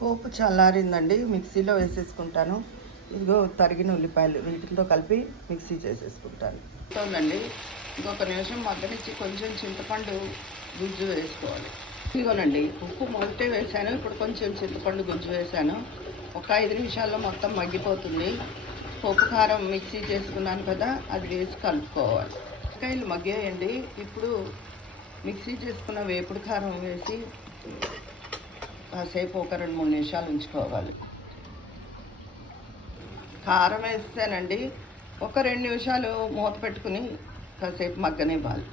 పోపు చల్లారిందండి, మిక్సీలో వేసేసుకుంటాను. ఇదిగో తరిగిన ఉల్లిపాయలు వీటితో కలిపి మిక్సీ చేసేసుకుంటాను. ఉందండి, ఇంకొక నిమిషం మగ్గనిచ్చి కొంచెం చింతపండు గుజ్జు వేసుకోవాలి. ఇదిగోనండి, ఉప్పు మొదటే వేసాను, ఇప్పుడు కొంచెం చింతపండు గుజ్జు వేసాను. ఒక 5 నిమిషాల్లో మొత్తం మగ్గిపోతుంది. పప్పు కారం మిక్సీ చేసుకున్నాను కదా, అది వేసి కలుపుకోవాలి. కాయలు మగ్గాయండి. ఇప్పుడు మిక్సీ చేసుకున్న వేపుడు కారం వేసి కాసేపు ఒక 2-3 నిమిషాలు ఉంచుకోవాలి. కారం వేస్తానండి, ఒక 2 నిమిషాలు మూత పెట్టుకుని కాసేపు మగ్గనివ్వాలి.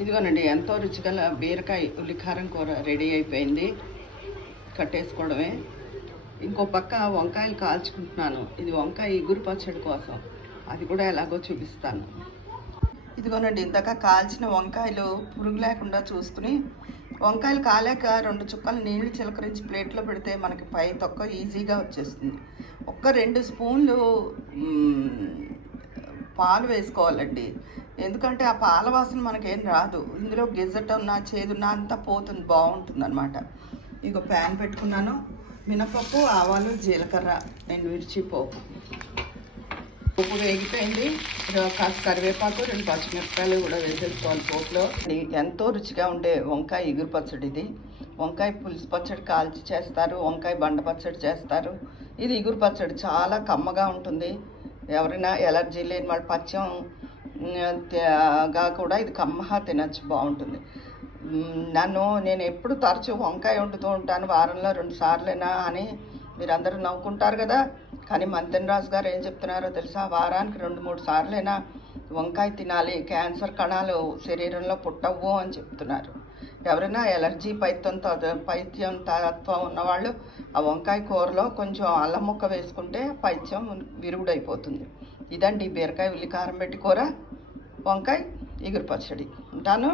ఇదిగోనండి, ఎంతో రుచిగల బీరకాయ ఉల్లికారం కూర రెడీ అయిపోయింది. కట్టేసుకోవడమే. ఇంకో పక్క వంకాయలు కాల్చుకుంటున్నాను. ఇది వంకాయ ఇగురు పచ్చడి కోసం, అది కూడా ఎలాగో చూపిస్తాను. ఇదిగోనండి, ఇందాక కాల్చిన వంకాయలు పురుగు లేకుండా చూసుకుని, వంకాయలు కాలేక 2 చుక్కలు నీళ్లు చిలకరించి ప్లేట్లో పెడితే మనకి పై తొక్క ఈజీగా వచ్చేస్తుంది. ఒక్క 2 స్పూన్లు పాలు వేసుకోవాలండి, ఎందుకంటే ఆ పాల వాసన మనకేం రాదు. ఇందులో గిజట్ ఉన్నా చేదున్నా అంతా పోతుంది, బాగుంటుంది అనమాట. ఇక ప్యాన్ పెట్టుకున్నాను. మినపప్పు, ఆవాలు, జీలకర్ర, ఎండుమిర్చి పోపు వేగిపోయింది. కాస్త కరివేపాకు, 2 పచ్చిమిరపకాయలు కూడా వేసేసుకోవాలి పోపులో. ఎంతో రుచిగా ఉండే వంకాయ ఇగురు పచ్చడి ఇది. వంకాయ పులుసు పచ్చడి కాల్చి చేస్తారు, వంకాయ బండ పచ్చడి చేస్తారు. ఇది ఇగురు పచ్చడి చాలా కమ్మగా ఉంటుంది. ఎవరైనా ఎలర్జీ లేని వాళ్ళు పచ్చగా కూడా ఇది కమ్మగా తినచ్చు, బాగుంటుంది. నేను ఎప్పుడు తరచూ వంకాయ వండుతూ ఉంటాను, వారంలో 2 సార్లైనా అని మీరందరూ నవ్వుకుంటారు కదా. కానీ మంతెన రాజు గారు ఏం చెప్తున్నారో తెలుసా? వారానికి 2-3 సార్లైనా వంకాయ తినాలి, క్యాన్సర్ కణాలు శరీరంలో పుట్టవు అని చెప్తున్నారు. ఎవరైనా ఎలర్జీ పైత్యం తత్వం ఉన్నవాళ్ళు ఆ వంకాయ కూరలో కొంచెం అల్లం ముక్క వేసుకుంటే పైత్యం విరుగుడైపోతుంది. ఇదండి బీరకాయ ఉల్లికారం పెట్టి కూర, వంకాయ ఇగురు పచ్చడి. ఉంటాను.